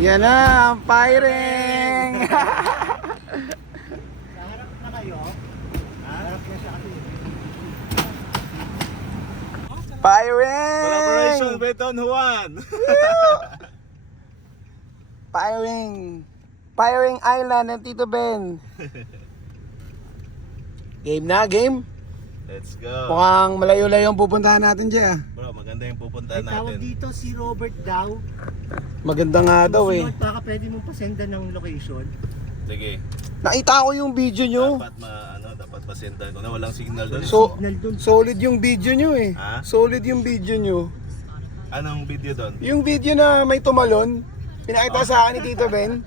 Yan na, ang firing! Naharap na kayo. Harap na siya kasi. Firing! Collaboration with Don Juan. Firing! Firing Island ng Tito Ben. Game na, game? Let's go. Mukhang malayo-layo ang pupuntahan natin dyan. Bro, maganda yung pupuntahan May tawag natin. dito si Robert daw. Maganda nga daw eh. Susunod, baka pwede mong pasendan ng location. Sige. Nakita ko yung video nyo. Dapat pasentan ko na walang signal doon. So, Signal dun. solid yung video nyo eh. Ha? Solid yung video nyo. Anong video doon? Yung video na may tumalon, pinakita sa akin ni Tito Ben.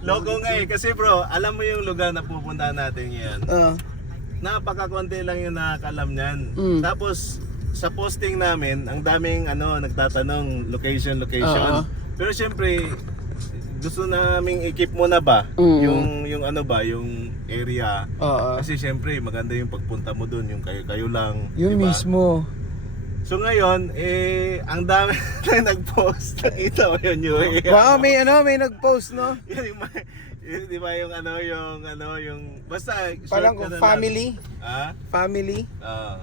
Logo nga eh. Kasi bro, alam mo yung lugar na pupuntahan natin ngayon. Napakakonti lang yung nakakalam niyan. Tapos sa posting namin, ang daming nagtatanong location. Pero syempre gusto naming i-keep muna ba yung yung area. Kasi syempre maganda yung pagpunta mo doon, yung kayo lang, Yun diba? mismo. So ngayon, ang dami na nag-post. Nakita mo yun yung Wow, may nag-post, no? yun, di ba yung basta Parang short ka na family. lang. Family. Ah,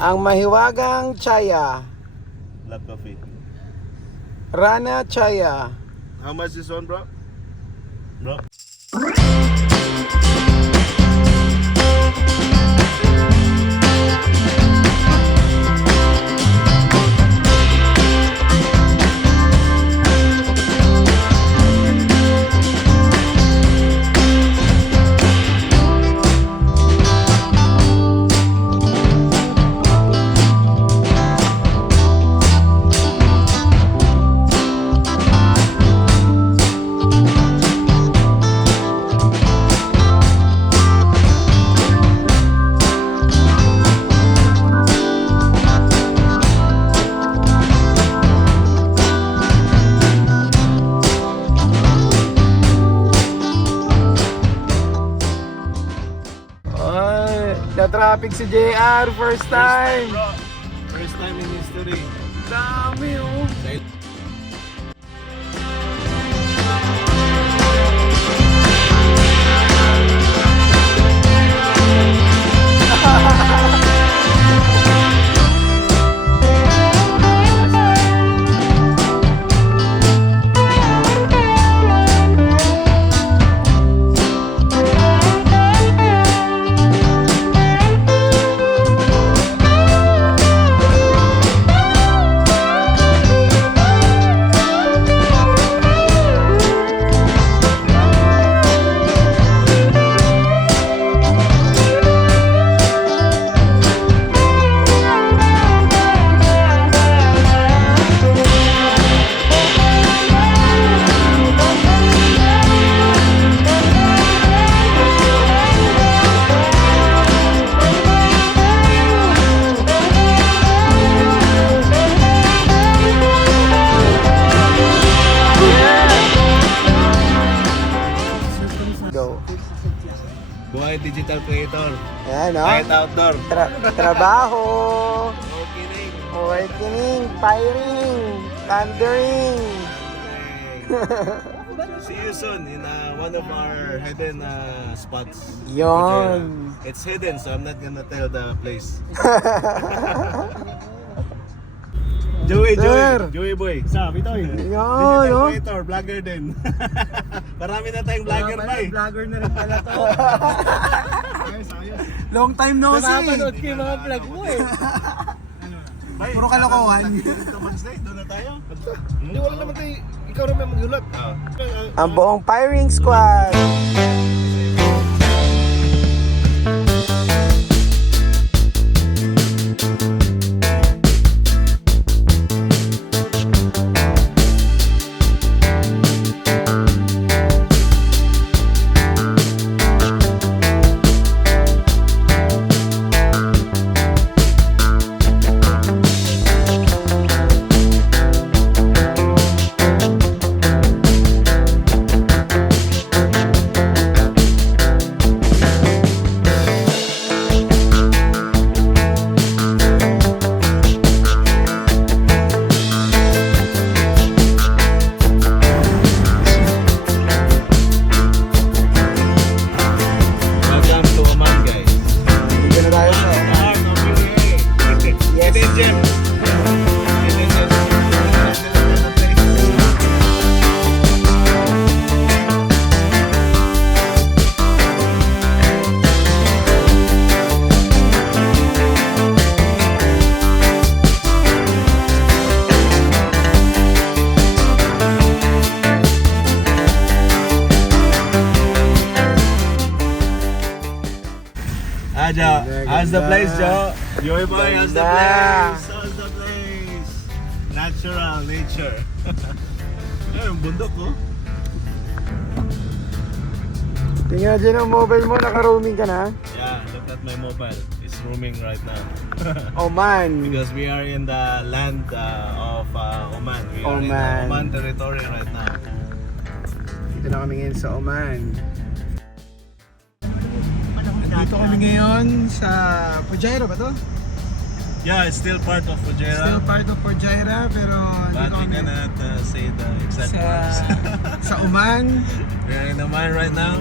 Ang mahiwagang Chaya. Love coffee. Rana Chaya. How much is one, bro? Bro? Na-traffic si JR, first time. Bro, first time in history. Dami oh. Buhay digital creator. Ayan oh. Kahit outdoor. Trabaho. Okay. Awakening, firing, thundering. See you soon in one of our hidden spots. Yon. It's hidden, so I'm not gonna tell the place. Joey boy. Sabi to Yon, Digital no? creator, vlogger din. Marami na tayong vlogger pa eh. Vlogger na rin pala to. Ayos. Long time no see. Napapanood ko yung mga vlog mo eh. Puro kalokohan. Doon na tayo. Hindi, wala naman tayo. Ikaw rin may magdulat. Ang buong firing squad. How's the place, Joe? Joey boy, how's the Ganda. place? How's the place? Natural nature. Ay, yung bundok, oh. Tingnan dyan ang mobile mo, naka-roaming ka na. Yeah, look at my mobile. It's roaming right now. Oman. Because we are in the land of Oman. We are in the Oman. Oman territory right now. Dito na kami ngayon sa Oman. Dito kami ngayon sa Fujairah ba to? Yeah, it's still part of Fujairah. Still part of Fujairah pero But dito we kami cannot say the exact sa, words. sa Oman. We're in Oman right now.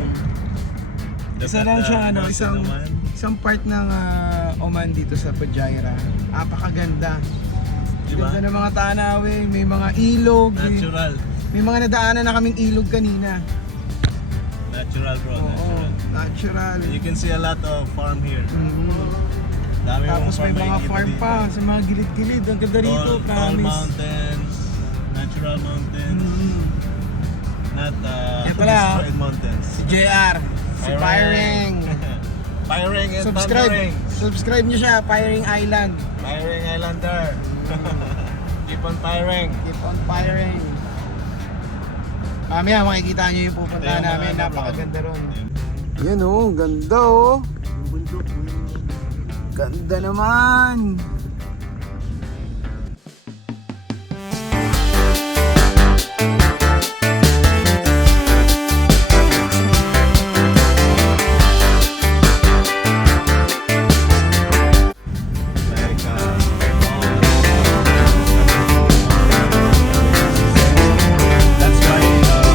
Look Isa at lang the siya ano, north in Oman. isang part ng Oman dito sa Fujairah. Napakaganda. Diba? Ganda ng mga tanawin, may mga ilog, Natural. may mga nadaanan na kaming ilog kanina. Natural, bro. Oo, Natural. natural. You can see a lot of farm here. Mhm. Dami Tapos mong may mga makikita farm dito. pa sa mga gilid-gilid. Ang ganda rito, Tall promise. mountains, natural mountains, Mhm. not Ito lang. destroyed mountains. Si JR, si Pyring. Pyring and Subscribe. Thundering. Subscribe niyo siya, Pyring Island. Pyring Islander. Keep on pyring. Keep on Pyring. Mamaya makikita niyo yung pupuntahan Ito yung namin. mga ano, Napakaganda ron. Yeah. Yan oh, ganda oh. Ganda naman. Like, that's why we see that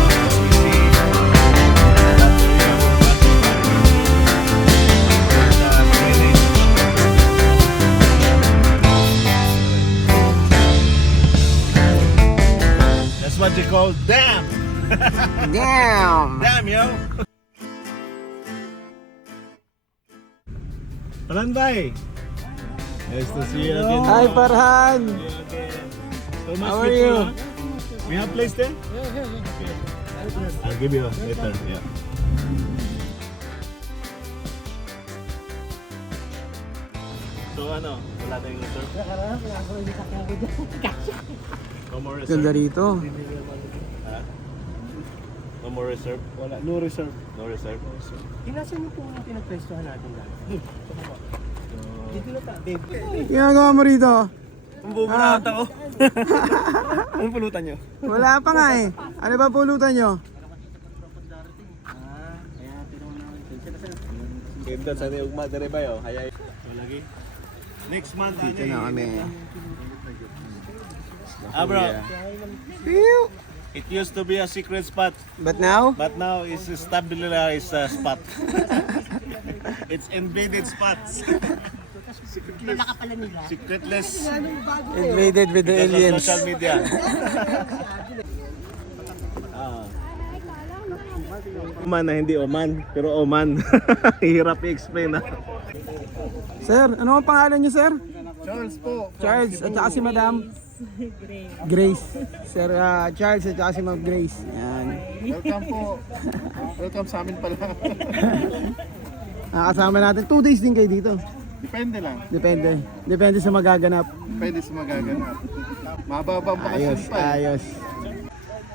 that's what you call dam. Damn. Damn, yo. Palanbay. Nice to see you again. Hi, Farhan. See you again. So much How are good you? food, huh? We have place there? Okay. I'll give you later. Yeah. So ano, wala tayong reserve? No more reserve? Ganda rito. Ha? No more reserve? Wala, no reserve. No reserve? Tinasan niyo po yung pinagpwestuhan natin dati. Dito na ta, babe. Ginagawa mo rito? Ang buburata ko. Anong pulutan niyo? Wala pa nga eh. Ano ba pulutan nyo? Ganda sa ni ugma dere ba yo? Hayay. Lagi. Next month Dito na kami. bro. Pew! It used to be a secret spot, But now? but now it's a stabilized spot. It's invaded spots. Secretless Invaded with the because of aliens. social media. Oman na hindi Oman, pero Oman. Hirap i-explain na. Sir, ano ang pangalan niyo, sir? Charles po. Charles, at saka si Madam? Grace. Sir Charles, at saka si Ma'am Grace. Yan. Welcome po. Welcome sa amin pala. Nakasama natin. 2 days din kayo dito. Depende lang. Depende. Depende sa magaganap. Depende sa magaganap. Mababang bakasyon Ayos, pa eh. ayos.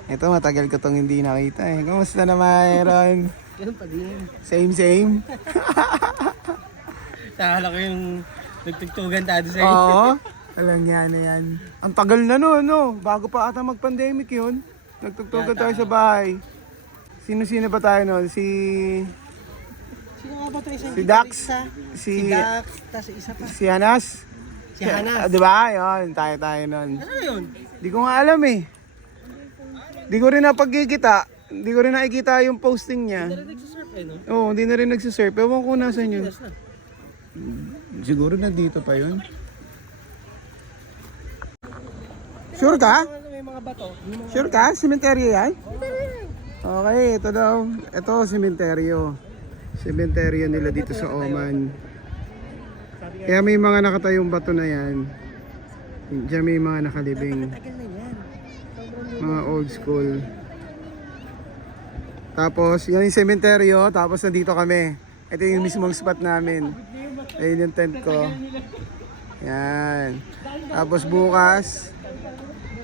Ito, matagal ko tong hindi nakita eh. Kamusta na, Myron? Ganun pa din. Same, same? Tahala ko yung nagtugtugan tayo sa Oo. Alam niya na yan. Ang tagal na no, no? Bago pa ata mag-pandemic yun. Nagtugtugan tayo sa bahay. Sino-sino ba tayo nun? Sino nga ba ito isang Si Dax? Si Dax, tas isa pa. Si Hanas? Si Hanas. Di ba? Yun, tayo nun. Ano yun? Di ko nga alam eh. Di ko rin napagkikita. Di ko rin nakikita yung posting niya. Nagsisurf eh, no? Oo, hindi na rin nagsisurf. Ewan ko nasan yun. Yes na. Siguro nandito pa yun. Sure ka? May mga bato. Sure ka? Sementeryo yan? Okay, ito daw. Ito, sementeryo. Sementeryo nila dito sa Oman. Kaya may mga nakatayong bato na yan. Diyan may mga nakalibing. Tagal na yan. Mga old school. Tapos, yan yung sementeryo. Tapos nandito kami. Ito yung mismong spot namin. Ayun yung tent ko. Yan. Tapos bukas,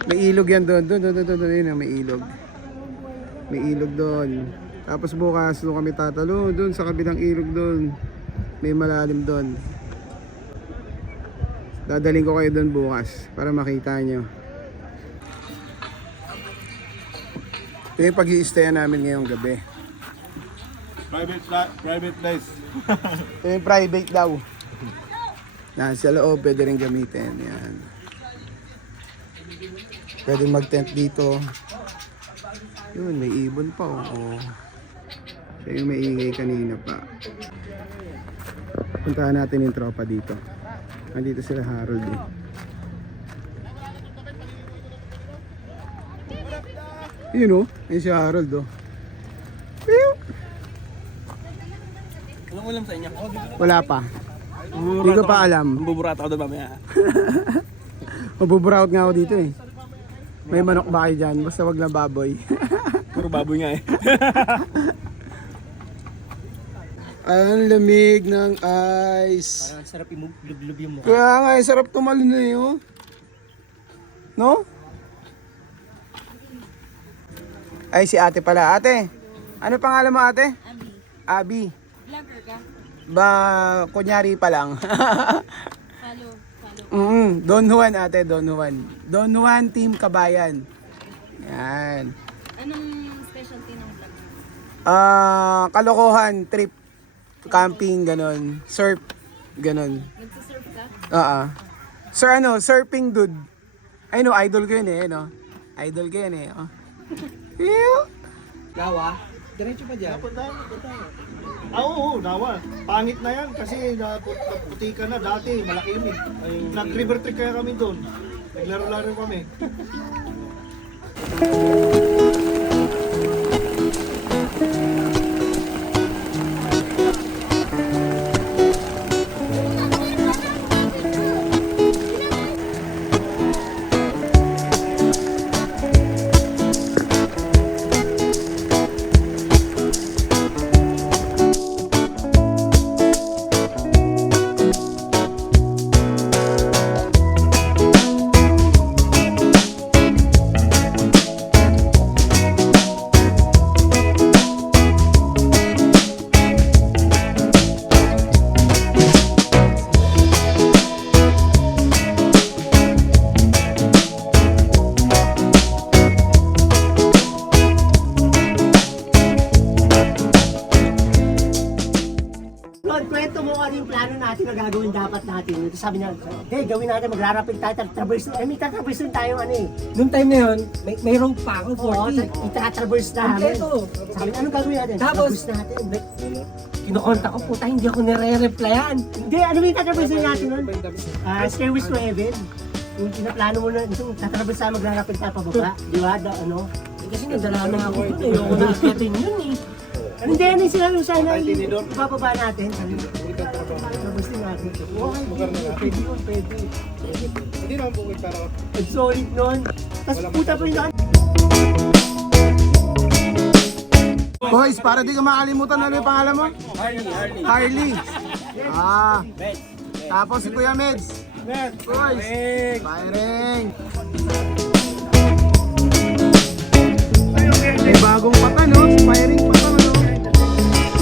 may ilog yan doon. Doon. Yun, may ilog. May ilog doon. Tapos bukas, doon kami tatalo. Doon sa kabilang ilog doon. May malalim doon. Dadaling ko kayo doon bukas para makita nyo. Ito yung pag-i-stayan namin ngayong gabi. Private place. Ito yung private daw. Yan, sa loob pwede rin gamitin. Yan. Pwede mag-tent dito. Yun, may ibon pa. Oh. Siya yung may ingay kanina pa. Puntahan natin yung tropa dito. Nandito sila Harold eh. Yun oh, yun si Harold oh. Pew! Anong ulam sa inyo? Wala pa. Hindi ko pa alam. Buburat ako doon mamaya. Mabuburaot nga ako dito eh. May manok ba kayo dyan? Basta wag lang baboy. Puro baboy nga eh. Ang lamig ng ice. Parang sarap imug-lub-lub yung mukha. Kaya nga, sarap tumalon na yun. No? Ay, si ate pala. Ate, ano pangalan mo ate? Abi, Abi. vlogger ka? Ba, kunyari pa lang. Follow. Don Juan ate, Don Juan. Don Juan Team Kabayan. Yan. Anong specialty ng vlog? Kalokohan, trip, camping, ganon. Surf, ganon. Nagsisurf ka? Sir, surfing dude. Ay no, idol ko yun eh, no? Idol ko yun eh, oh. Ew. Gawa? Diretso pa dyan? Oo, nawa. Pangit na yan kasi naputi ka na dati, malaki yun eh. Nag-river trek kaya kami doon. Naglaro-laro kami. Lord, kwento mo ano yung plano natin na gagawin dapat natin. Ito sabi niya, hey, gawin natin, magrarapid tayo, traverse, may tatraverse din tayo ano eh. Noong time na yun, may wrong pa ako, Oo, 40. itatraverse namin. Kompleto. Sabi niya, anong gagawin natin? Tapos, Traverse natin. Kinokontak ko, puta, hindi ako nire-replyan. Hindi, ano yung tatraverse natin nun? Stairways to Heaven. Yung pinaplano mo na, yung tatraverse tayo, magrarapid tayo pababa. Di ba? Kasi nadala na ako dun, ayoko na akyatin yun eh. Hindi, ano yung sinabi sa na ibababa natin? Traverse din natin. Okay, pwede yun, pwede. Hindi naman bukid para Ang solid nun. Tapos puta pa yun. Boys, para di ka makalimutan, ano yung pangalan mo? Harley. Tapos si Kuya Meds. Boys, firing. May bagong pata, no? Firing pata, no?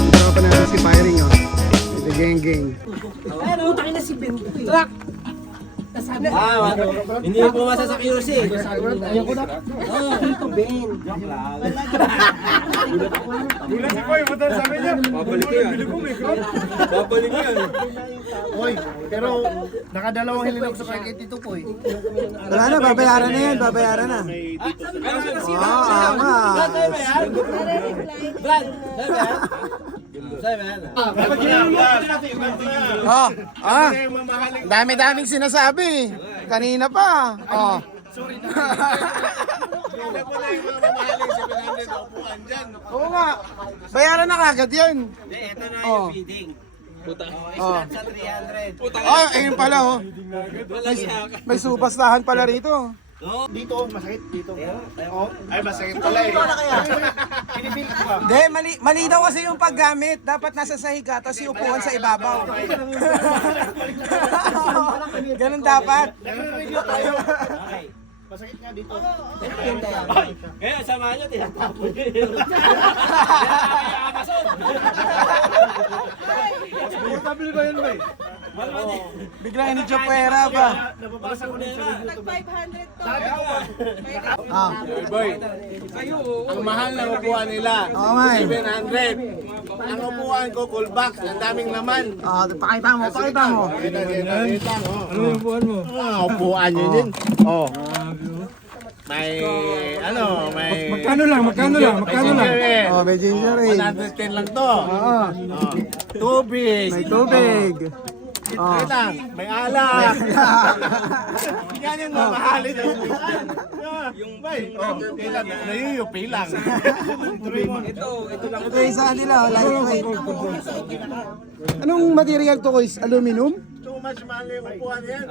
Ito pa natin si Firing, oh. Ito, geng. Puta ka na si Ben. Truck! Nasabi. Hindi ko pumasa sa QC. Ayoko na. Ito, Ben. Babalik yan. Babalik yan. Hoy, pero nakadalawang hilinok sa kay Tito Poy. Wala na, babayaran na yan, babayaran na. Brad, sabi yan? Dami-daming sinasabi. Kanina pa. Oh. Oo nga. Bayaran na kagad yan. Hindi, ito na Oh. yung feeding. Oh. Sa 300. Oh, ayun pala oh. May subastahan pala rito. Dito, masakit dito. Oh. Ay, masakit pala eh. Pinipil ko ba? Hindi, mali daw kasi yung paggamit. Dapat nasa sahig ka, tapos yung upuan sa ibabaw. Ganun dapat. Nagre-review tayo. Masakit nga dito. Kaya samahan nyo, tinatapon nyo. Portable ba yun, bay? Biglang initsupwera pa. Nababasa ko din sa review to, bay. 500 to. Sabi ko ba? Ah, Boy, ang mahal na upuan nila, oo nga eh. 700. Ang upuan ko, cool box, ang daming laman. Ah, pakita mo, pakita mo. Ano yung upuan mo? Upuan yun yun. Oh. May, may... Magkano lang? Oh, may ginger ale. 110 lang to. Oo, Tubig. may tubig. Oh. Wait lang, may alak. Yan yung mamahalin ng upuan. Yung bay, nayuyupi lang. Ito yung sa kanila, lightweight. Anong material to, guys? Aluminum? Too much mahal yung upuan yan.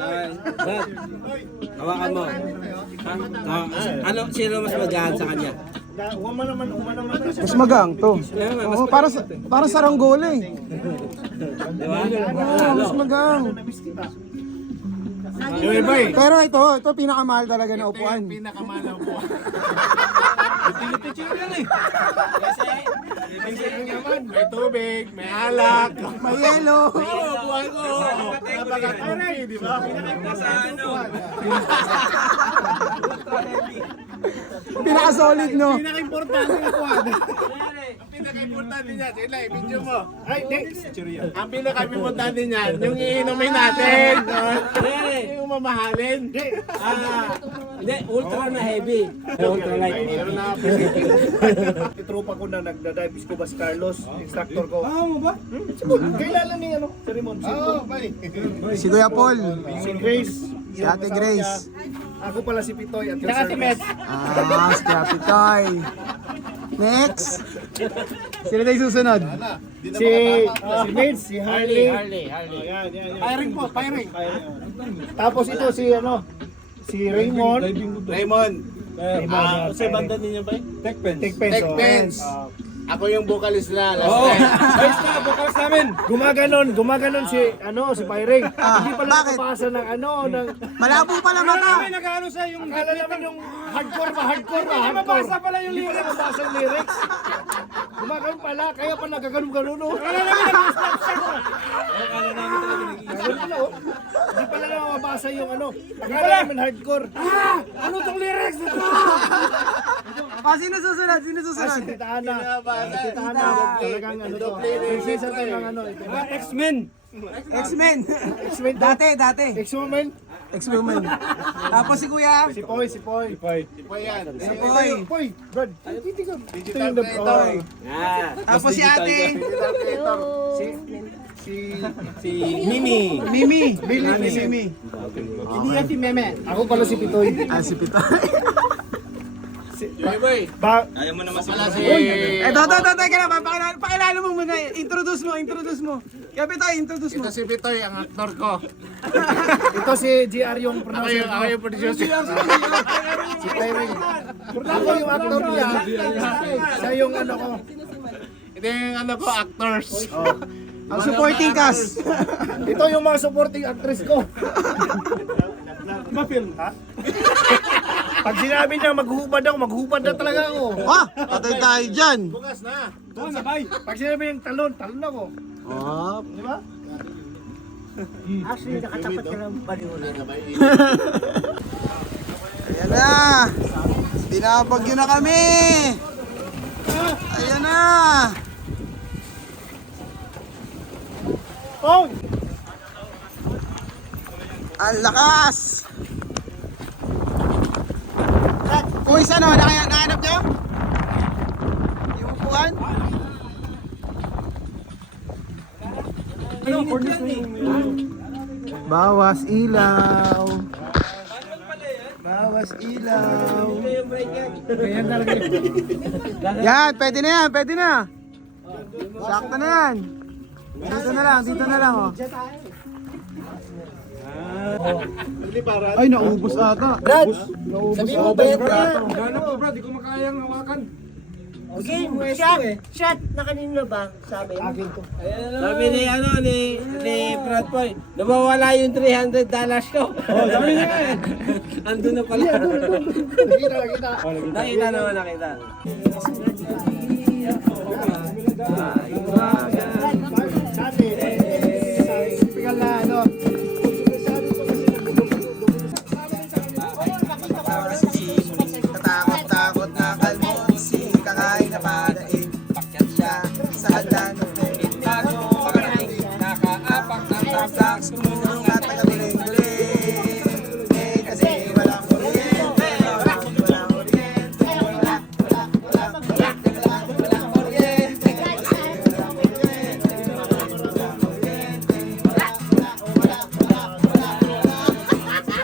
Hawakan mo. Ano, sino mas magaan sa kanya? Uma naman. Mas magang to. Oo, para sa ranggole. Oo, mas magang. Yung iba eh. Pero ito pinakamahal talaga na upuan. Pinakamahal na upuan. May tubig, may alak. May yelo. Upuan ko. Napaka-comfy, di ba? Pinaka-solid, no? Pinaka-importante yung upuan. Ang pinaka-importante niya, sila, video mo. Ay, next. Ang pinaka-importante niyan, yung iinumin natin. Yung mamahalin. Hindi, ultra na heavy. Ultra light. Meron na Tropa ko na nagdadive, Escobas Carlos, instructor ko. Mo ba? Siguro, kailan ni si Ramon. Si Kuya Paul. Si Grace. Si Ate Grace. Ako pala si Pitoy at yung service. Si Kapitoy. Next. Sino tayo susunod? Si Mids, si Harley. Yan. Firing po, firing. Tapos ito si si Raymond. Raymond. Sa banda ninyo ba? Tech Pens. Ako yung vocalist na last Oo. time. Guys na, bukas namin. Gumaganon si si Firing. Hindi pala bakit? nakapasa ng ng Malabo pala mata. Nag-ano sa yung... akala naman yung hardcore ba? Mabasa pala yung Hindi pala mabasa yung lyrics. Gumaganon pala, kaya pa nagaganon-ganon. Ganun pala, oh. Hindi pala na mabasa yung akala naman hardcore. Ano tong lyrics? Sino susunod? Si Tita Ana. Tita Ana. Talagang to. Prinsesa tayo ng ito. X-Men. X-Men. X-Men to. Dati. X-Woman. X-Woman. Tapos si Kuya. Si Poy. Ipo yan. Poy, Brad. Ito yung Creator. Tapos si Ate. Si Mimi. Mimi. Hindi yan si Meme. Ako pala si Pitoy. Si Pitoy. Boy, Ayaw mo naman pala si... Ito, teka lang. Pakilala mo muna. Introduce mo. Kaya Pitoy, introduce mo. Ito si Pitoy, ang aktor ko. Ito si GR yung Ako producer. yung producer. Si Firing. Ako yung actor niya. Siya yung ko. Ito yung ko, actors. Ang supporting cast. Ito yung mga supporting actress ko. Ma-film ha? Pag sinabi niya maghubad na talaga ako. Patay tayo dyan. Bukas na. Pag sinabi niyang talon ako. Di ba? Actually, nakatapat ka ng baliw na. Ayan na. Binabagyo na kami. Ayan na. Oh! Ang lakas. Kuis, nahanap nyo? Yung upuan? Bawas ilaw. Yan, pwede na. Sakto na yan. Dito na lang, oh. Ay, naubos ata. Brad, sabi mo, bet na yan. Gano'n po, Brad. Di ko makayang hawakan. Okay, shot na kanino ba? Sabi. Akin to. Sabi ni Brad Boy, nawawala yung $300 ko. Oh, sabi niya eh. Andun na pala. Nakita naman, nakita. Takot na kalmonsi, kakain na padaing, pakyat siya sa hagdan ng bago, makarating, nakaapak ng tamtak, sumunong at nagatuling-tuling. Kasi walang kuryente, walang kuryente, walang kuryente.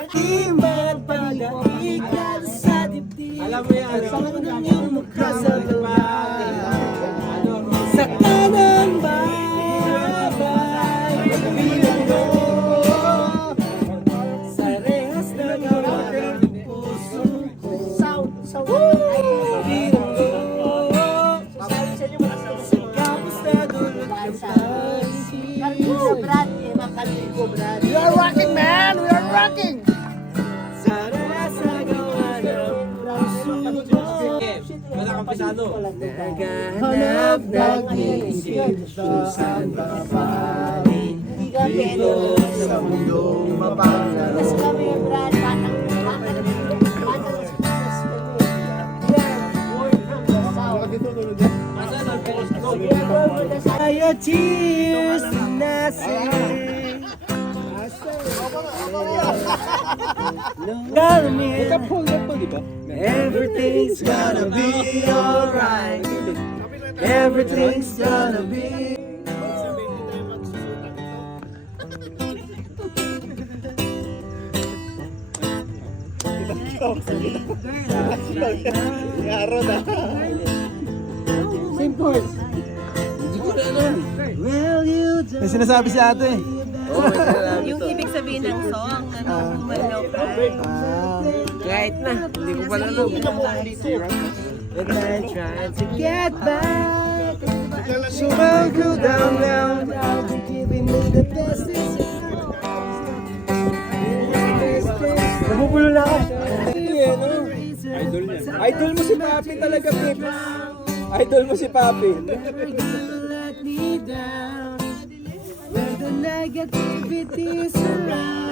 Timbang pag-iigal sa dibdib. Alam mo yan. Sa unang iyong mukha sa babae. Sa kanang babay. Pagbilang mo. Sa rehas na gawin ng puso ko. Sound. Pagbilang mo. Sa kapos na dulot ng pansin. Brad, makaligo, Brad. We are rocking, man! We are rocking! Sa rehas na gawa ng puso ko. Wala kang pisado. Naghahanap nag-iisip saan babalik. Dito Sa mundong mapangaro, Mas kami, Brad, batang Your tears nasing Everything's gonna be alright. Everything's gonna be. Simple. Will you do? May sinasabi si ate. Yung ibig sabihin ng song, Malaw ka. Kahit na, hindi ko pala alam. And I'm trying to get back. So I'll go down now. I'll be giving me the best. Nabubulo na ako. Idol niya. Idol mo si Papi talaga, Pip. Idol mo si Papi. Never gonna let me down when the negativity is around.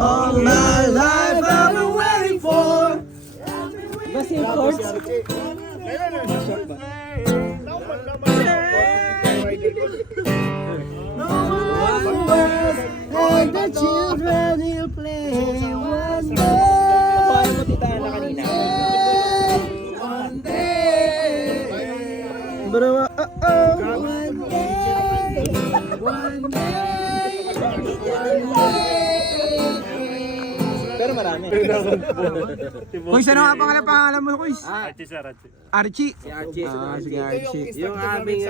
all my life I've been waiting for. Basta yung chords. And the children will play one day. Bro, Pero marami. Kuis, ano nga pangalan mo, Kuis? Archie sir, Archie. Archie. Si Archie. Sige, Archie. Yung aming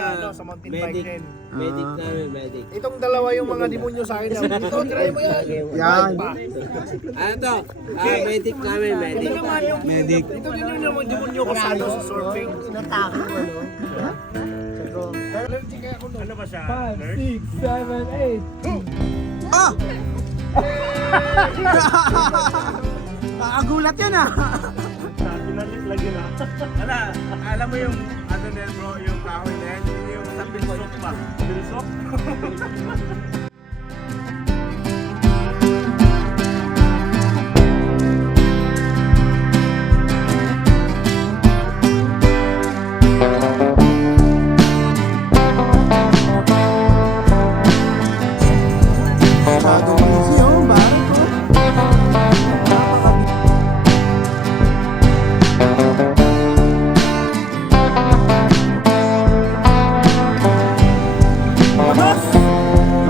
medic. Medic namin, medic. Itong dalawa yung mga demonyo sa akin. Ito, try mo yan. Yan. Ano to? Medic namin, medic. Medic. Ito din yung mga demonyo ko sa ano, sa surfing. Inatake mo, ano? Ano ba siya? 5, 6, 7, 8. Ah! Nakagulat yan ah. Wala, alam mo yung ano na yan, bro, yung kahoy na yan, yung sa pilsok pa. Pilsok?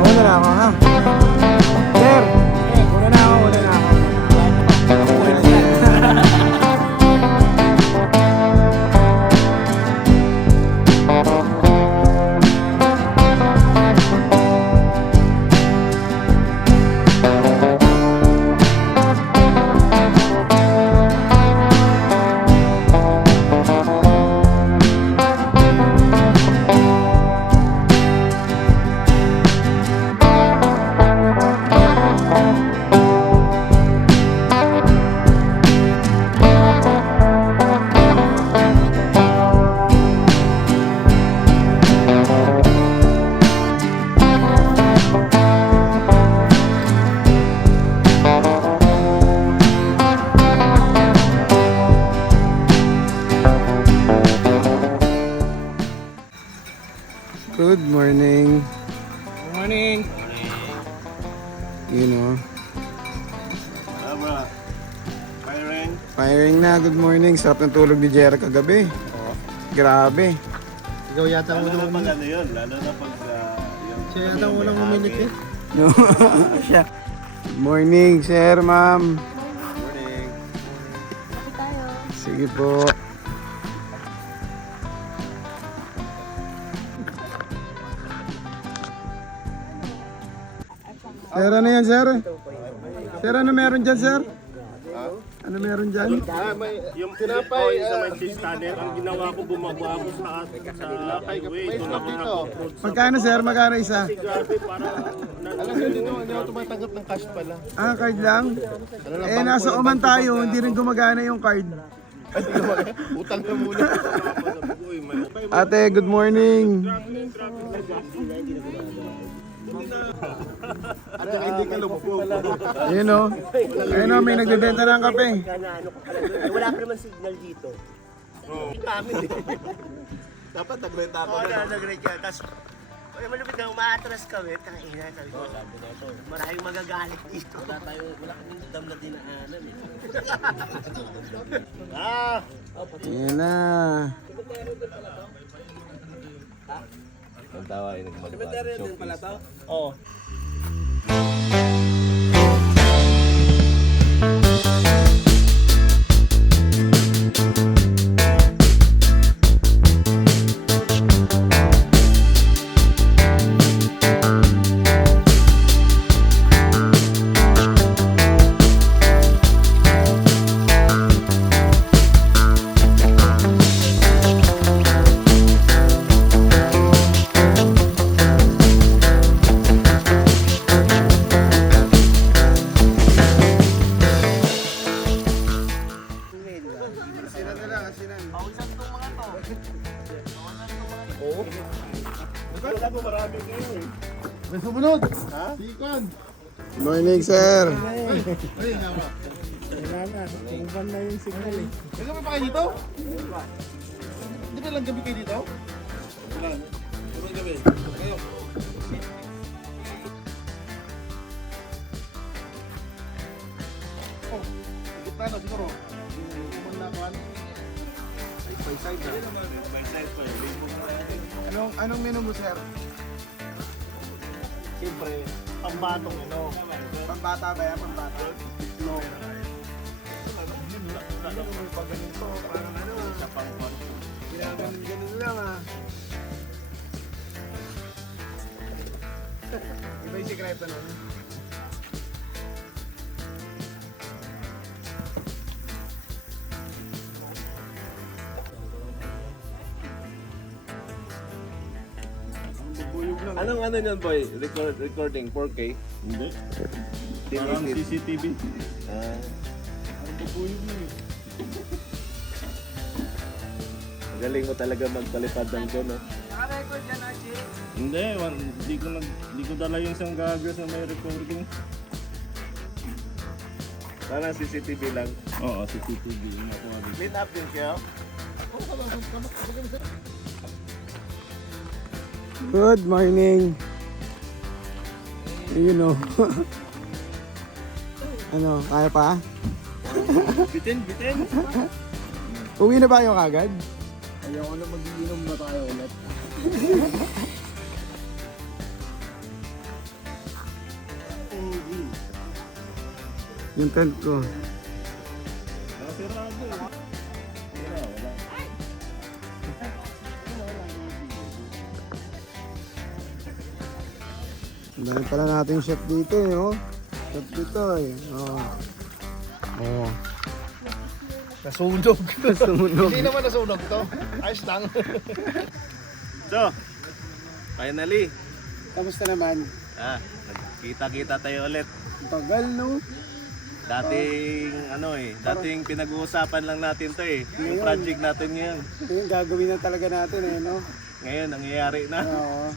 Ako na Good morning. Good morning. You know, Bro, firing. firing na. Good morning. Sarap ng tulog ni Jerry kagabi. Grabe. Ikaw yata ang Lalo na unang pag ano yun, lalo na pag yung... Siya yata ang unang umilik eh. No. Siya. Good morning, sir, ma'am. Morning. Sige po. Sir, ano yan, sir? Sir, ano meron dyan, sir? Ano meron dyan? Yung tinapay sa may cheese scanner, ang ginawa ko bumaba ako sa highway. Doon ako nag-approach. Magkano, sir? Magkano isa? Alam mo, hindi ako tumatanggap ng cash pala. Ah, card lang? Eh, nasa Oman tayo, hindi rin gumagana yung card. Utang ka muna. Ate, good morning. At saka hindi ka lumpo. Ayun o. Ayun o, may nagbebenta ng kape. Wala pa naman signal dito. Dapat nagrenta ako Oo, na. nag-rate ka. Tapos, malupit na umaatras kami. Tangina, sabi ko, maraming magagalit dito. Wala kaming dam na dinaanan eh. Ayan na. Ang tawa ay nagmagpapalito. Cemetery din pala to? Oo. Morning, sir. Nagkape pa kayo dito? Hindi ba lang gabi kayo dito? Oh, gitna na siguro. Yung nakuhan. Anong menu mo, sir? Siyempre, pambatong ano. Pambata ba yan? Pambata? No. Pag ganito, parang ano, sa pangkon. Kaya ganun lang ah. Iba yung sikreto nun. Anong ano yan boy? Recording 4K? Hindi. Parang CCTV. Galing mo talaga magpalipad ng doon, no? Naka-record yan, Archie? Hindi ko dala yung isang gagas na may recording. Parang CCTV lang. Oo, CCTV. Clean up din siya. Good morning. You know. Ano, kaya pa? Bitin. Uwi na ba kayo kagad? Ayoko na mag-iinom na tayo ulit. Yung tent ko. Dahil pala natin shot dito eh, oh. Shot dito eh. Oh. Oh. Nasunog. Nasunog. Hindi naman nasunog to. Ayos lang. So, finally. Kamusta naman? Kita-kita tayo ulit. Tagal, no? Dating pinag-uusapan lang natin to eh. Yung project natin ngayon. Yung gagawin na talaga natin eh, no? Ngayon, nangyayari na. Oo.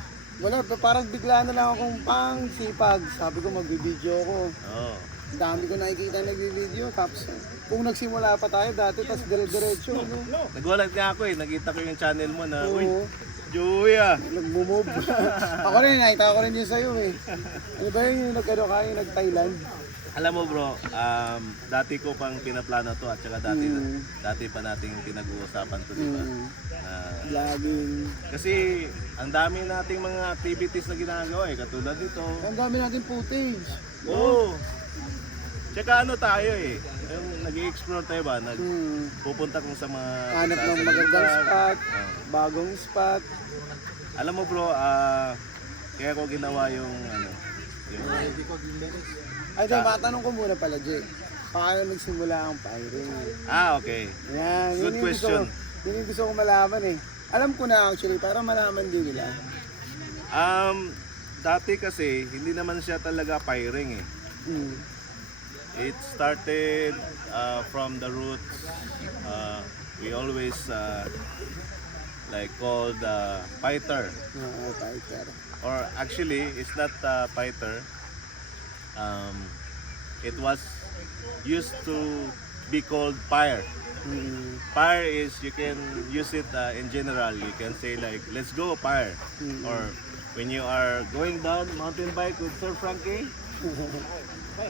Wala, parang bigla na lang akong pang sipag. Sabi ko magbibideo ako. Oo. Ang dami ko nakikita nagbibideo. Tapos kung nagsimula pa tayo dati, tapos dire-diretso. No? Nagulat nga ako eh. Nakita ko yung channel mo na, uy, Oo. Joey ah. Nagmumove. Ako rin, nakita ko rin yun sa'yo eh. Ano ba yung nag-ano ka, yung nag-Thailand? Alam mo bro, dati ko pang pinaplano to at saka dati pa nating pinag-uusapan to, di ba? Vlogging. Kasi ang dami nating mga activities na ginagawa eh, katulad nito. Ang dami natin footage. Oo. Tsaka ano tayo eh, yung nag-i-explore tayo ba? Pupunta kung sa mga... Hanap ng sa magandang lugar. spot, bagong spot. Alam mo bro, kaya ko ginawa yung ano, yung... Ay, di, matanong ko muna pala, Jay. Paano nagsimula ang firing? Okay. Yan, Good question. Yun yung gusto ko malaman eh. Alam ko na actually, para malaman din nila. Dati kasi, hindi naman siya talaga firing eh. It started from the roots. We always like called fighter. Fighter. Or actually, it's not fighter. It was used to be called fire. Fire is, you can use it in general. You can say like, let's go fire. Or when you are going down mountain bike with Sir Frankie,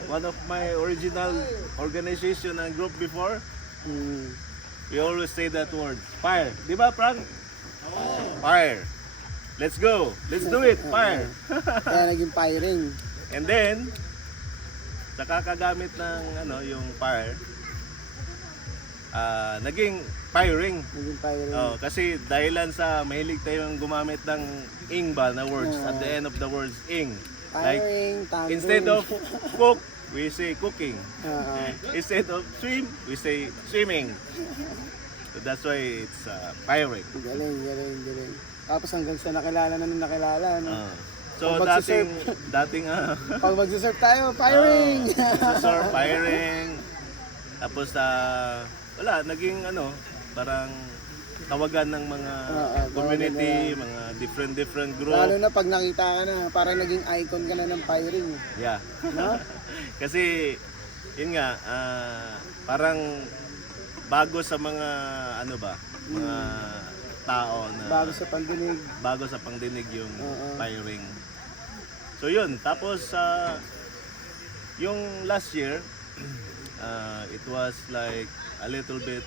one of my original organization and group before, we always say that word, fire. Di ba, Frank? Fire. Let's go. Let's do it. Fire. Kaya naging firing. And then, sa kakagamit ng ano, yung fire, naging firing. Naging firing. Kasi dahilan sa mahilig tayong gumamit ng ing ba na words at the end of the words ing. Firing, thundering. Instead of cook, we say cooking. Oo. Instead of swim, we say swimming. So that's why it's firing. Galing. Tapos hanggang sa nakilala na nung nakilala, no? So Pag dating Pag magsiserve tayo, firing! Sir, firing. Tapos wala, naging ano, parang tawagan ng mga community, mga different group. Lalo na pag nakita ka na, parang naging icon ka na ng firing. Yeah. No? Kasi, yun nga, parang bago sa mga, ano ba, mga tao na... Bago sa pangdinig yung firing. So yun, tapos yung last year, it was like a little bit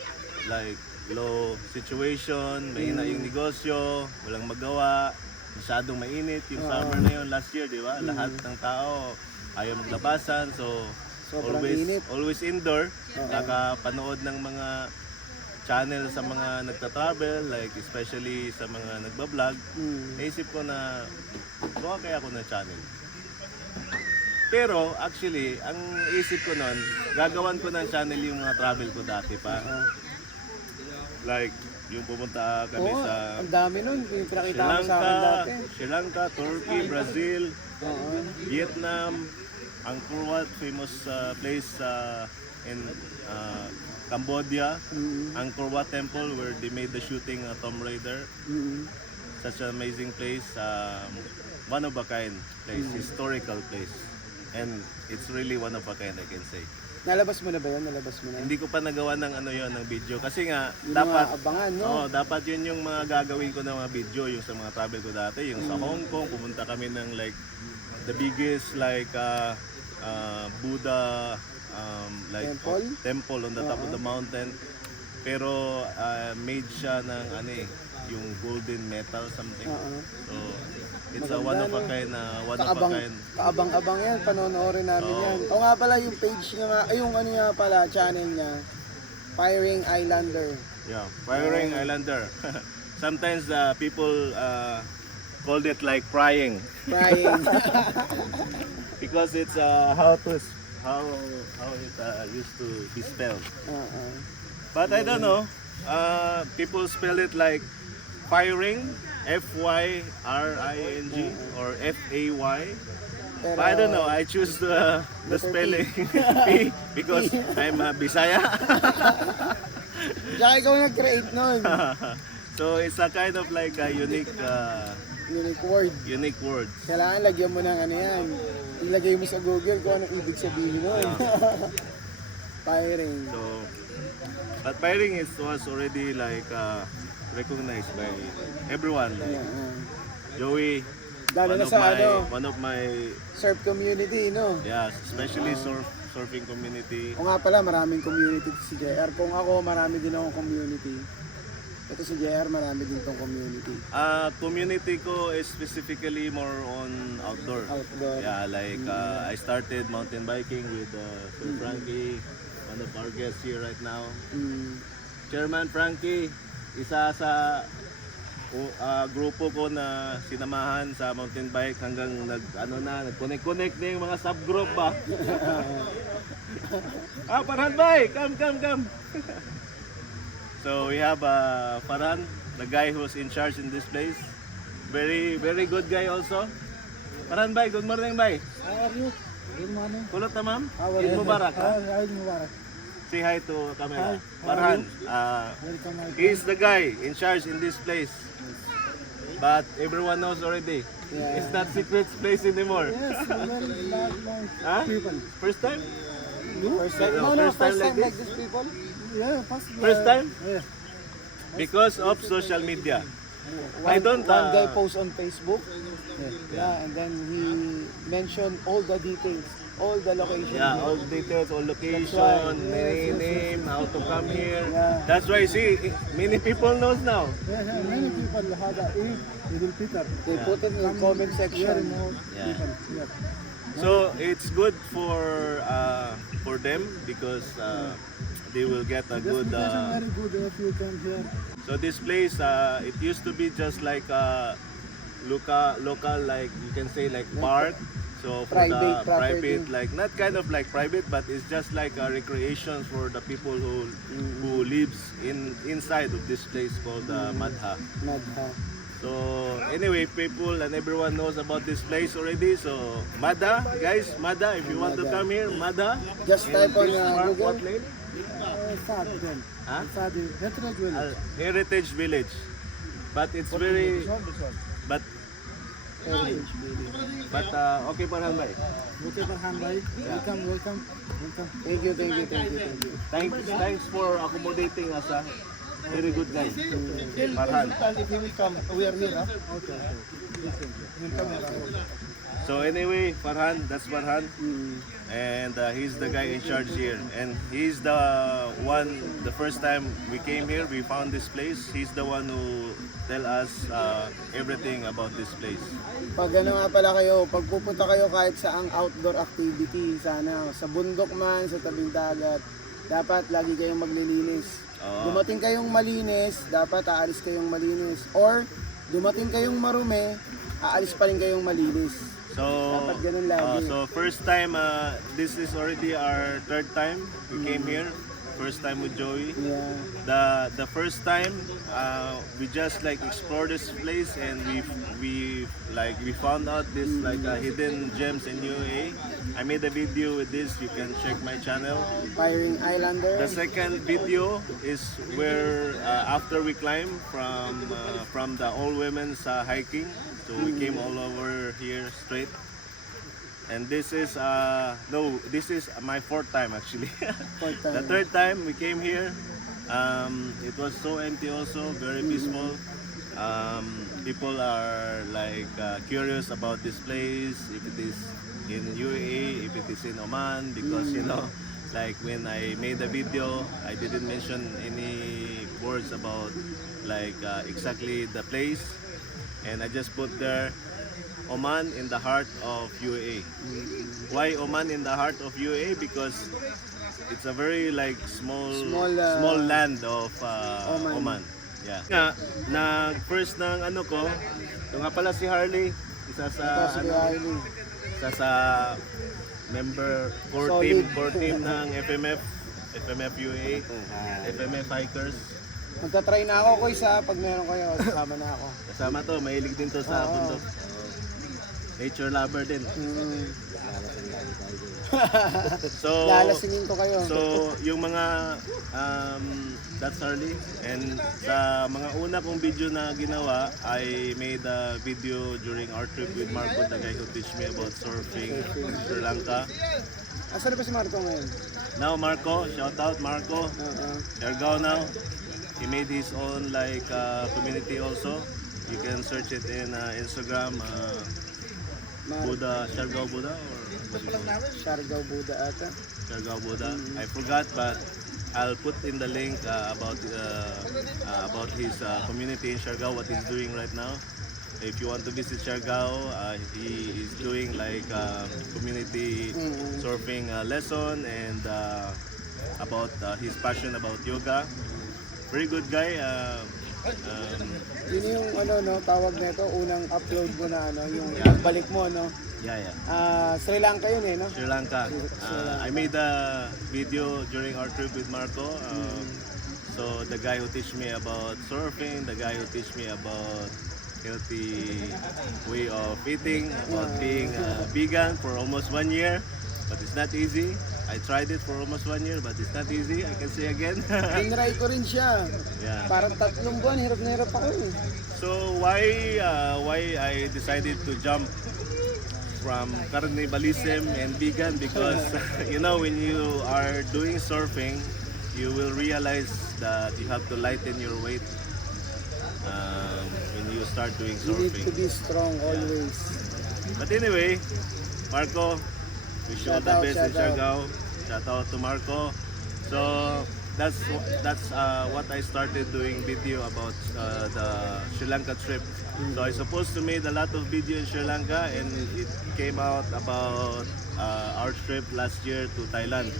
like low situation, mahina yung negosyo, walang magawa, masyadong mainit yung summer na yun last year, di ba? Lahat ng tao ayaw maglabasan, so Sobrang init. always indoor, kakapanood ng mga channel sa mga nagta-travel, like especially sa mga nagba-vlog. Naisip ko na gawa kaya ako ng channel. Pero actually, ang isip ko nun, gagawan ko ng channel yung mga travel ko dati pa. Like, yung pumunta kami sa Ang dami nun, yung Sri pinakita mo sa akin dati. Lanka, Turkey, Brazil, Vietnam, Angkor Wat, famous place in Cambodia, Angkor Wat Temple where they made the shooting Tomb Raider. Such an amazing place, one of a kind place, historical place. And it's really one of a kind, I can say. Nalabas mo na ba yun? Nalabas mo na? Hindi ko pa nagawa ng ano yon ng video kasi nga Yung dapat mga abangan, no? dapat yun yung mga gagawin ko ng mga video, yung sa mga travel ko dati, yung sa Hong Kong, pumunta kami ng like the biggest like Buddha like temple on the top of the mountain. Pero made siya ng ano eh, yung golden metal something. So it's a one of a kind Kaabang-abang yan, panonoorin namin yan. O nga pala yung page niya nga, yung ano nga pala, channel niya, Firing Islander. Yeah, Firing Islander. Sometimes people called it like frying. Because it's how it used to be spelled. But I don't know. People spell it like firing, F-Y-R-I-N-G or F-A-Y. But I don't know. I choose the spelling P because I'm Bisaya. Diyan ikaw nag-create nun. So it's a kind of like a unique word. Unique words. Kailangan lagyan mo ng ano yan. Ilagay mo sa Google kung anong ibig sabihin nun. Firing. So, but firing was already like recognized by everyone. Like Joey, Lalo na sa one of my surf community, no? yeah, especially surfing community. O nga pala, maraming community si JR. Kung ako, marami din akong community. Ito si JR, marami din tong community. Community ko is specifically more on outdoor. Outdoor. Yeah, like I started mountain biking with Sir Frankie, one of our guests here right now. Chairman Frankie, isa sa grupo ko na sinamahan sa mountain bike hanggang nag-connect na yung mga subgroup ba. Farhan Bhai, come. So we have Farhan, the guy who's in charge in this place. Very good guy also. Farhan Bhai, good morning Bhai. How are you? Good morning. Kulot na ma'am? How are Eid you? Mubarak ha? Eid Mubarak. Say hi to camera. Hi, how are Farhan, Welcome, my he's the guy in charge in this place. But everyone knows already. Yeah. It's not secret place anymore. Yes, very large Huh? people. First time? First time, First time like like this? this people? Yeah, First time? Yeah. Because of social media. I don't. One guy post on Facebook. Yeah, and then he mentioned all the details, all the locations. Yeah, all details, all location, That's right. name, how to come here. Yeah. That's why see, many people knows now. Yeah, many people have a Eid al-Fitr. They put it in the comment Very section. more Yeah. people. Yeah. So it's good for them because they will get a good. Destination very good if you come here. So this place, it used to be just like a local, like you can say like park. So for Private the property. private, like not kind of like private, but it's just like a recreation for the people who lives inside of this place called Madha. Madha. So anyway, people and everyone knows about this place already. So Madha, guys, Madha, if you want to come here, Madha. Just in type on this park, Google. what lane? Sad then. Huh? Sad Heritage Village. Heritage Village. But it's very, but okay Farhan Bhai. Okay, Farhan Bhai. Welcome. Thank you. Thanks for accommodating us. Very good guy. Farhan. If he will come, we are here. Okay. So anyway, Farhan, that's Farhan. And he's the guy in charge here. And he's the first time we came here, we found this place. He's the one who tell us everything about this place. Pag ano nga pala kayo, pag pupunta kayo kahit saang outdoor activity, sana sa bundok man, sa tabing dagat, dapat lagi kayong maglilinis. Dumating kayong malinis, dapat aalis kayong malinis. Or dumating kayong marumi, aalis pa rin kayong malinis. So, Dapat ganun lagi. so first time, this is already our third time we came here. First time with Joey. Yeah. The first time we just like explored this place and we found out this like hidden gems in UAE. I made a video with this. You can check my channel. Firing Islander. The second video is where after we climb from the all women's hiking, so we came all over here straight. And this is this is my fourth time actually. Fourth time. The third time we came here, it was so empty also, very peaceful. People are like curious about this place, if it is in UAE, if it is in Oman, because you know, like when I made the video, I didn't mention any words about like exactly the place, and I just put there Oman in the heart of UAE. Why Oman in the heart of UAE? Because it's a very like small land of Oman. Yeah. Nga, first ng ano ko, ito nga pala si Harley, isa sa isa sa member core team ng FMF UAE, FMF Hikers. Magta-try na ako ko isa pag meron kayo, kasama na ako. Kasama to, mahilig din to sa bundok. Nature lover din. So, Lalasingin ko kayo. So, yung mga that's Harley. And sa mga una kong video na ginawa, I made a video during our trip with Marco, the guy who teach me about surfing in Sri Lanka. Asan na ba si Marco ngayon? Now Marco, shout out Marco. Siargao now. He made his own like community also. You can search it in Instagram, Buddha, Siargao Buddha or Siargao Buddha ata. Siargao Buddha. I forgot, but I'll put in the link about his community in Siargao, what he's doing right now. If you want to visit Siargao, he is doing like community surfing lesson and about his passion about yoga. Very good guy. Yun yung ano no, tawag nito, unang upload mo na ano, yung balik mo no. Yeah. Sri Lanka yun eh no. Sri Lanka. I made a video during our trip with Marco. So the guy who teach me about surfing, the guy who teach me about healthy way of eating, about being vegan for almost 1 year, but it's not easy. I tried it for almost 1 year, but it's not easy. I can say again. Tinry ko rin siya. Yeah. Parang 3 buwan, hirap na hirap ako eh. So why I decided to jump from carnivalism and vegan, because you know, when you are doing surfing, you will realize that you have to lighten your weight when you start doing You need surfing. to be strong always. But anyway, Marco, wish you all the Shout out, best in shout Siargao. Shout out to Marco. So that's what I started doing video about the Sri Lanka trip. So I supposed to made a lot of video in Sri Lanka, and it came out about our trip last year to Thailand.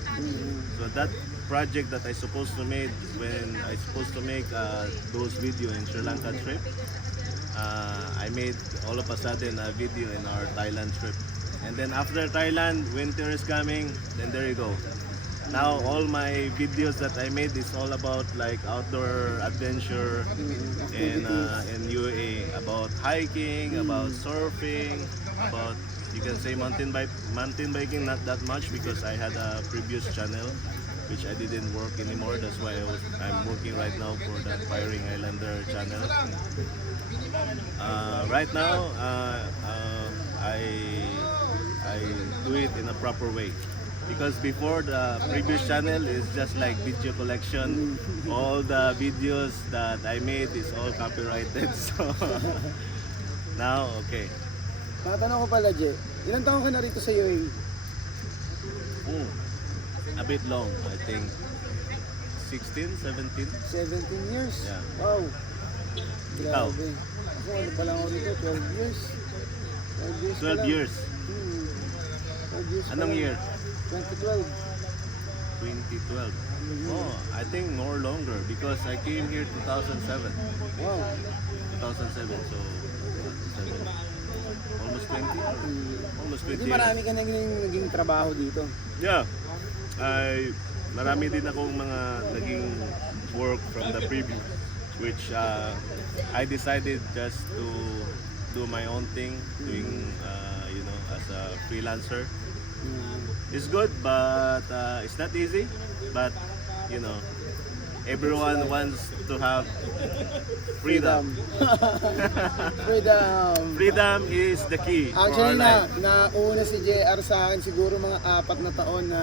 So that project that I supposed to make when I supposed to make those video in Sri Lanka trip, I made all of a sudden a video in our Thailand trip. And then after Thailand, winter is coming, then there you go. Now all my videos that I made is all about like outdoor adventure in UAE, about hiking, about surfing, about, you can say mountain biking, not that much because I had a previous channel which I didn't work anymore. That's why I'm working right now for the Firing Islander channel. Right now, I do it in a proper way, because before the previous channel is just like video collection. All the videos that I made is all copyrighted. So now, okay. Matanong ko pala, Jay, ilang taon ka na rito sa UAE? A bit long, I think 16, 17. 17 years? Yeah. Wow. Ikaw? Grabe. Ako, ano pa lang ako dito? 12 years. 12 years. 12 years. 12 years pa Anong lang. year? 2012. 2012. Oh, I think more longer because I came here 2007. Wow. 2007, so almost 20. Almost 20 Hindi years. marami ka naging trabaho dito. Yeah. Marami din akong mga naging work from the preview, which I decided just to do my own thing, doing you know, as a freelancer. It's good, but it's not easy. But you know, everyone wants to have freedom. Freedom. Freedom is the key for our Actually life. nauna si JR sa akin siguro mga 4 na taon na,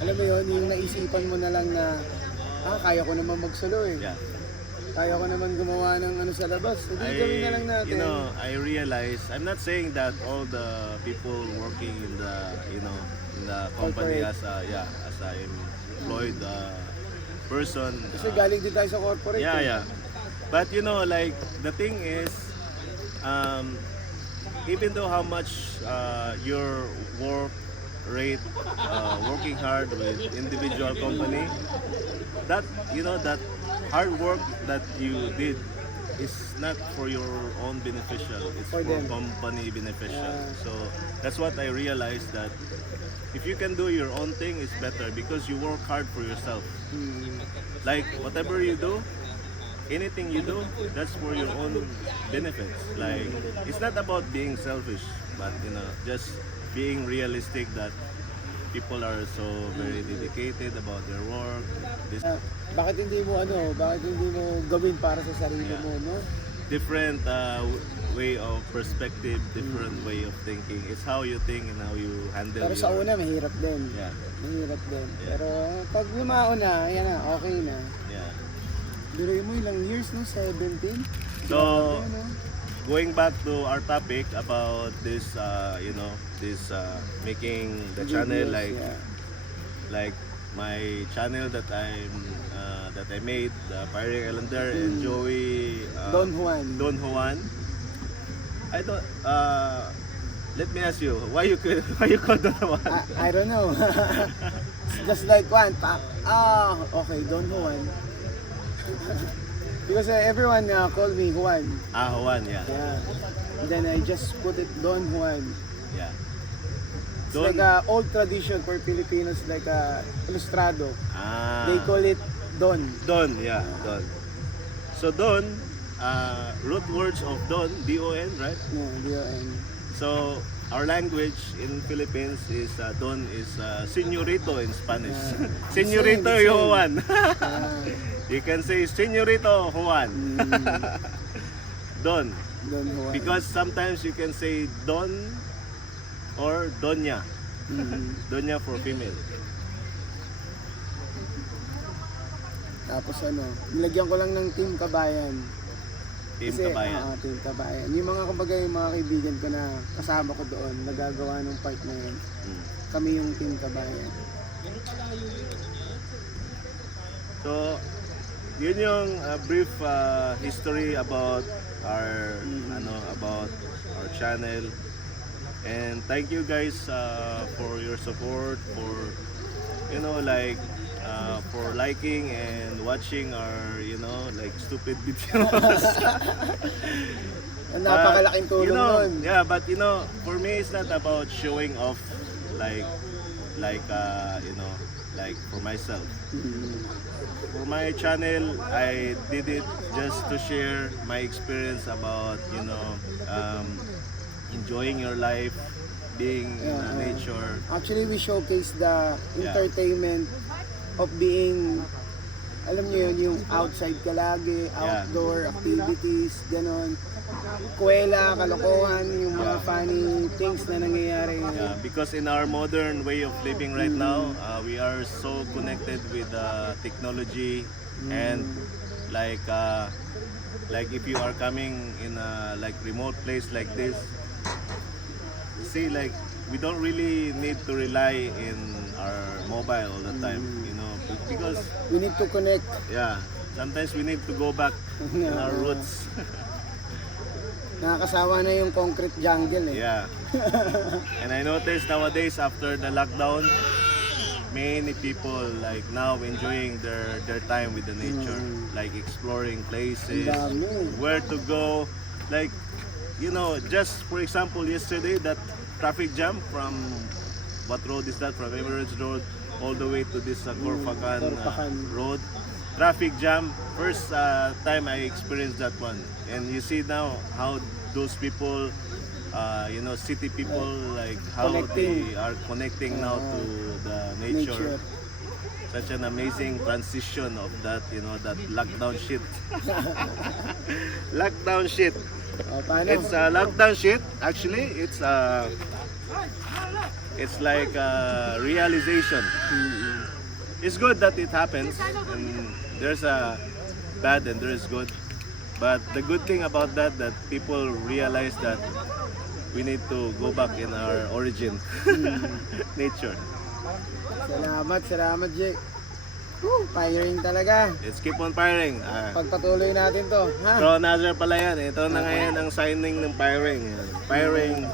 alam mo yun, yung naisipan mo na lang na, kaya ko naman magsolo eh. Yeah. Kaya ko naman gumawa ng ano sa labas. Hindi gawin na lang natin. You know, I realize, I'm not saying that all the people working in the, you know, in the company Corporate. as a employed person. Kasi galing din tayo sa corporate. Yeah, eh. yeah. But you know, like the thing is, even though how much your work rate, working hard with individual company, that, you know, that hard work that you did is not for your own beneficial, it's For for them. company beneficial. So that's what I realized, that if you can do your own thing, it's better because you work hard for yourself. Like whatever you do, anything you do, that's for your own benefits. Like it's not about being selfish, but you know, just being realistic that people are so very dedicated about their work. This Bakit hindi mo gawin para sa sarili Yeah. mo, no? different way of perspective, different way of thinking. It's how you think and how you handle Pero sa your... una, mahirap din. Yeah, Mahirap din. Yeah. Pero pag lumao na, yan na, okay na. yeah. Pero mo ilang years, no? 17? So, going back to our topic about this, this making the channel Videos, like yeah. like my channel that I made, Firing Islander and Joey Don Juan. Don Juan. I don't. Let me ask you, why you call Don Juan? I don't know. Just like one. Okay, Don Juan. Because everyone called me Juan. Juan, yeah, Yeah. Then I just put it Don Juan. yeah. It's like a old tradition for Filipinos, like ilustrado. They call it Don. Don, yeah, Don. So Don, root words of Don, D-O-N, right? Yeah, D-O-N. So our language in Philippines is Don is señorito in Spanish. Señorito Same. Juan. Yeah. You can say Señorito Juan. Don. Don Juan. Because sometimes you can say Don or Doña. Doña for female. Tapos nilagyan ko lang ng Team Kabayan. Team Kasi, Kabayan. Team Kabayan. Yung mga kumbaga yung mga kaibigan ko na kasama ko doon, nagagawa ng part na yun. Kami yung Team Kabayan. So, yun yung brief history about our channel. And thank you guys for your support, for for liking and watching our stupid videos. Ang napakalaking tulong nun. Yeah, but for me it's not about showing off like for myself. For my channel, I did it just to share my experience about enjoying your life, being in nature. Actually, we showcase the entertainment of being, alam niyo yun, yung outside ka lagi, outdoor activities, ganon. Kuwela, kalokohan, yung mga funny things na nangyayari. Yeah, because in our modern way of living right now, we are so connected with technology, and like if you are coming in a remote place like this, see, like we don't really need to rely in our mobile all the time, because We need to connect. sometimes we need to go back in our roots. Nakakasawa na yung concrete jungle eh. Yeah. And I noticed nowadays after the lockdown, many people like now enjoying their time with the nature, like exploring places, Ang dami. where to go, like just for example yesterday that traffic jam from what road is that, from Emirates Road all the way to this Corfacan Corfacan. road, traffic jam. First time I experienced that one, and you see now how those people city people, like how Connecting. they are connecting now to the nature. Such an amazing transition of that, that lockdown shit. Lockdown shit. Paano? It's lockdown shit. Actually, it's like a realization. It's good that it happens, and there's a bad and there is good. But the good thing about that people realize that we need to go back in our origin, nature. Salamat Jake. Firing talaga. Let's keep on firing. Pagpatuloy natin to, ha? Pro Nazar pala yan. Ito na ngayon ang signing ng firing. Firing.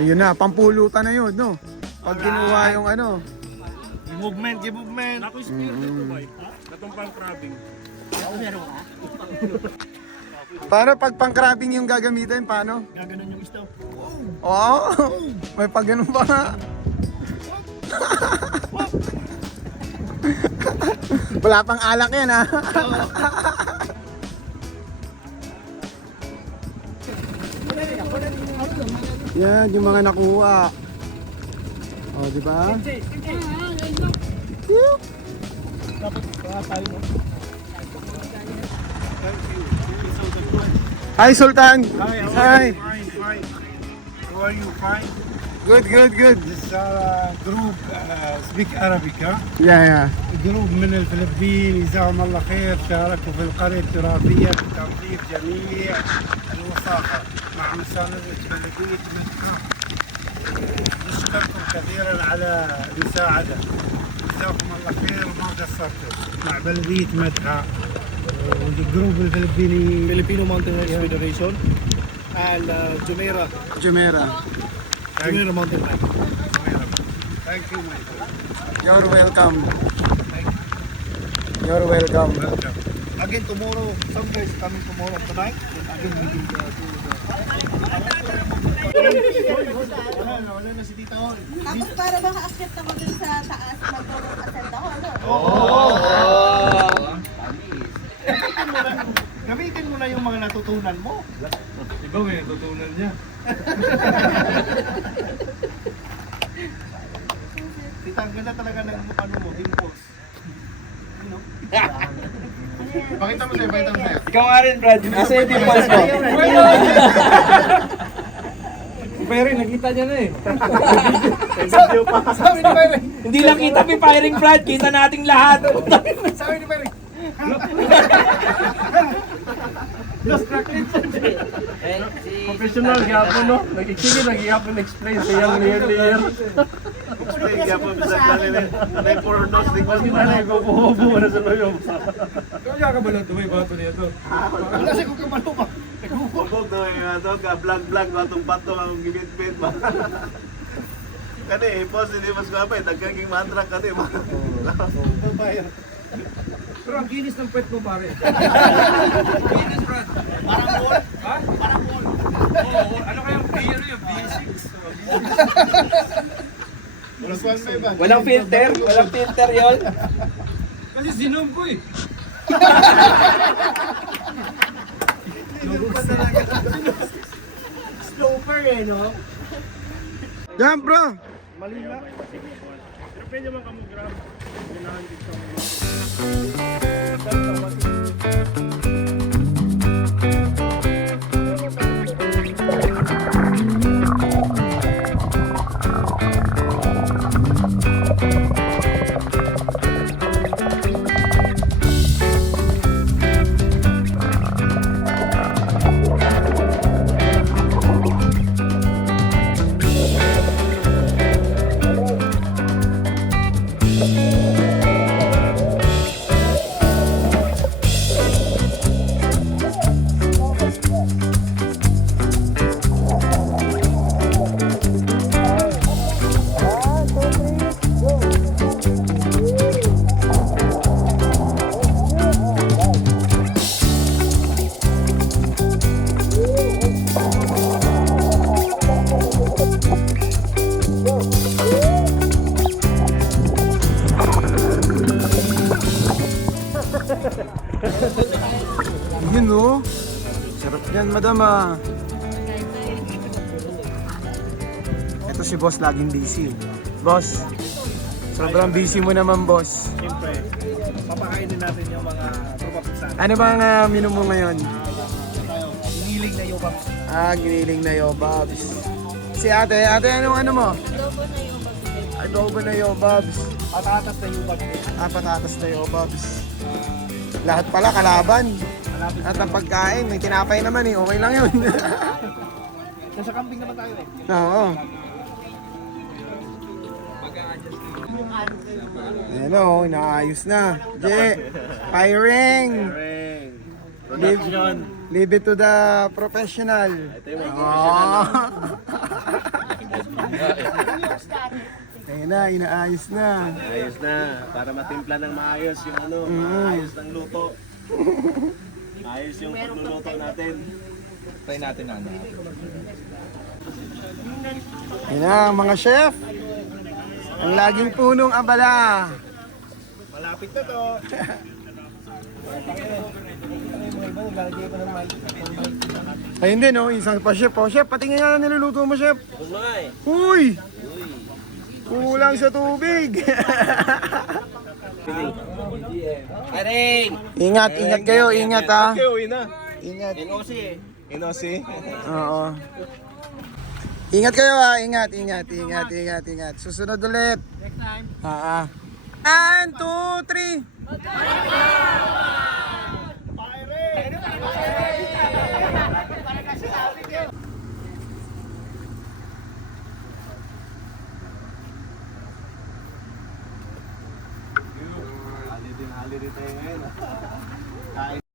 Ayun na, pampulutan na yun, no? Pag kinuha yung ano. Movement. Paano pag pang-crabbing yung gagamitin? Paano? Gaganon yung isda. Oo, may pag ganun pa nga. Wala pang alak yan, ha? Yan, yung mga nakuha. O, di ba? Hi, Sultan. Hi. How are you? Fine. Good, good, good. This group speak Arabic, huh? Yeah, yeah. جروب من الفلبين جزاهم الله خير شاركوا في القرية التراثية بتنظيف جميع الوساخة مع مساندة بلدية مكة. نشكركم كثيرا على المساعدة. جزاكم الله خير وما قصرتوا مع بلدية مدحة والجروب الفلبيني Filipino Mountaineers Federation and Jumeirah Jumeirah. Mountain Bike. Thank you, my friend. You're welcome. You're welcome. Again tomorrow, some guys coming tomorrow tonight. Again we will wala na si Tita Hol. Tapos para bang aakyat ako dun sa taas, mag-ascend ako, ano? Gamitin mo na yung mga natutunan mo. Ikaw may natutunan niya. Tita, ang ganda talaga ng ano mo, impulse. Ano? Pakita mo sa'yo. Ikaw nga rin, Brad. Nasa yung impulse mo. Pero nakita niya na eh. Sabi ni Mary. Hindi lang kita firing, Brad. Kita nating lahat. Sabi ni Mary. Professional gyapon no. Nagiging nagyapon explain sa yung layer. Explain gyapon sa kanila. Nay pornos di ko kinala ko bubo na sa loyo. Kaya ka ba lang tumay bato niya to? Wala siya kung kamalo pa. Bubog daw yung ato ka vlog batong pato ang gibit-bit ba. Kani boss hindi mas gapay dagkang mantra kani ba. Pero ang ginis ng pet mo, pare. Ginis, Brad. Parang ball? Ha? Parang ball. Oo, ano kayang beer yun? B6. Walang filter? Walang filter yun? Kasi sinom ko eh. Sloper eh, no? Yan, bro. Yun oh. Sarap yan, madam ah. Ito si boss laging busy. Boss, sobrang busy mo naman boss. Siyempre, papakainin natin yung mga tropa pisan. Ano bang minum mo ngayon? Tayo, hiniling na yung paps. Giniling na yobabs. Si ate, anong ano mo? Adobo na yobabs. Patatas na yung paps. Patatas na yobabs. Lahat pala kalaban. At ang pagkain, may tinapay naman eh. Okay lang yun. Nasa camping naman tayo eh. Oo. Ayan o, inaayos na. Je, firing! Leave it to the professional. Oh. Ayun na, inaayos na. Ayos na, para matimpla ng maayos yung ano, maayos ng luto. Ayos yung pagluluto natin. Try natin na ano. Ayun na, mga chef. Ang laging punong abala. Malapit na to. Ayun din, oh, isang pa chef. Oh, chef, patingin nga na niluluto mo, chef. Uy! Kulang sa tubig. Aring! Ingat, ingat kayo, ingat ha. Okay, uwi na. Ingat. Inosi. Oo. Ingat kayo ha, ingat. Susunod ulit. Next time. 1, 2, 3. Hali din tayo ngayon. Kain.